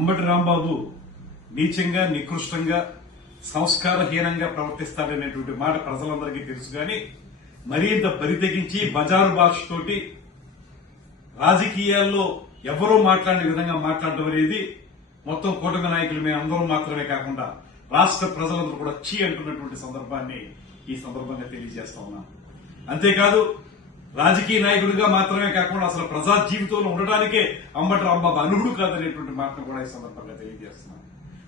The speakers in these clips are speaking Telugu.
అంబటి రాంబాబు నీచంగా నికృష్టంగా సంస్కారహీనంగా ప్రవర్తిస్తాడనేటువంటి మాట ప్రజలందరికీ తెలుసు కానీ మరింత బరితెగించి బజారు భాష తోటి రాజకీయాల్లో ఎవరూ మాట్లాడిన విధంగా మాట్లాడడం అనేది మొత్తం కూటమి నాయకులు మేము అందరం మాత్రమే కాకుండా రాష్ట్ర ప్రజలందరూ కూడా చీ అంటున్నటువంటి సందర్భాన్ని ఈ సందర్భంగా తెలియజేస్తా ఉన్నాం అంతేకాదు రాజకీయ నాయకుడిగా మాత్రమే కాకుండా అసలు ప్రజా జీవితంలో ఉండటానికే అంబటి రాంబాబు అనుగుడు కాదనేటువంటి మాటను కూడా ఈ సందర్భంగా తెలియజేస్తున్నాను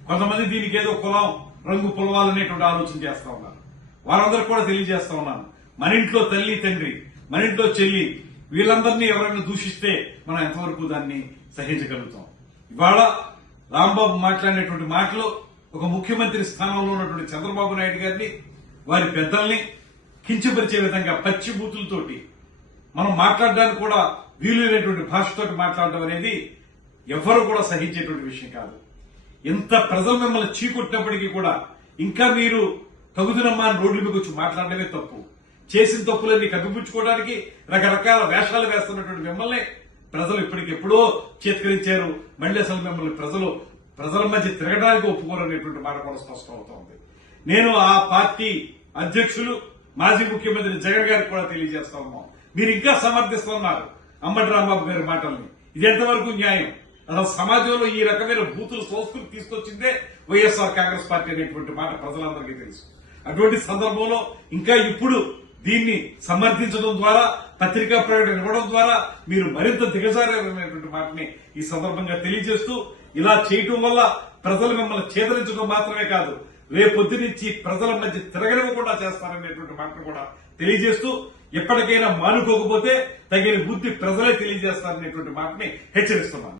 కొంతమంది దీనికి ఏదో కులం రంగు పొలవాలనేటువంటి ఆలోచన చేస్తా ఉన్నారు వారందరూ కూడా తెలియజేస్తా ఉన్నాను మన ఇంట్లో తల్లి తండ్రి మన ఇంట్లో చెల్లి వీళ్ళందరినీ ఎవరైనా దూషిస్తే మనం ఎంతవరకు దాన్ని సహించగలుగుతాం ఇవాళ రాంబాబు మాట్లాడినటువంటి మాటలు ఒక ముఖ్యమంత్రి స్థానంలో ఉన్నటువంటి చంద్రబాబు నాయుడు గారిని వారి పెద్దల్ని కించపరిచే విధంగా పచ్చి బూతులతోటి మనం మాట్లాడడానికి కూడా వీలులేనటువంటి భాషతో మాట్లాడడం అనేది ఎవరు కూడా సహించేటువంటి విషయం కాదు ఎంత ప్రజలు మిమ్మల్ని చీకొట్టినప్పటికీ కూడా ఇంకా మీరు తగుదినమ్మా అని రోడ్ల మీద వచ్చి మాట్లాడడమే తప్పు చేసిన తప్పులన్నీ కప్పిపుచ్చుకోవడానికి రకరకాల వేషాలు వేస్తున్నటువంటి మిమ్మల్ని ప్రజలు ఇప్పటికెప్పుడో చేత్కరించారు మళ్ళీ అసలు మిమ్మల్ని ప్రజలు ప్రజల మధ్య తిరగడానికి అనేటువంటి మాట కూడా స్పష్టమవుతోంది నేను ఆ పార్టీ అధ్యక్షులు మాజీ ముఖ్యమంత్రి జగన్ గారికి కూడా తెలియజేస్తా ఉన్నాం మీరు ఇంకా సమర్థిస్తున్నారు అంబటి రాంబాబు గారి మాటల్ని ఇది ఎంతవరకు న్యాయం అసలు సమాజంలో ఈ రకమైన బూతులు సంస్కృతి తీసుకొచ్చిందే వైఎస్ఆర్ కాంగ్రెస్ పార్టీ అనేటువంటి మాట ప్రజలందరికీ తెలుసు అటువంటి సందర్భంలో ఇంకా ఇప్పుడు దీన్ని సమర్థించడం ద్వారా పత్రికా ప్రకటన ఇవ్వడం ద్వారా మీరు మరింత దిగజారేటువంటి మాటని ఈ సందర్భంగా తెలియజేస్తూ ఇలా చేయటం వల్ల ప్రజలు మిమ్మల్ని ఛేదరించడం మాత్రమే కాదు నుంచి ప్రజల మధ్య తిరగనివ్వకుండా చేస్తారనేటువంటి మాట కూడా తెలియజేస్తూ ఎప్పటికైనా మానుకోకపోతే తగిన బుద్ధి ప్రజలే తెలియజేస్తారనేటువంటి మాటని హెచ్చరిస్తున్నాను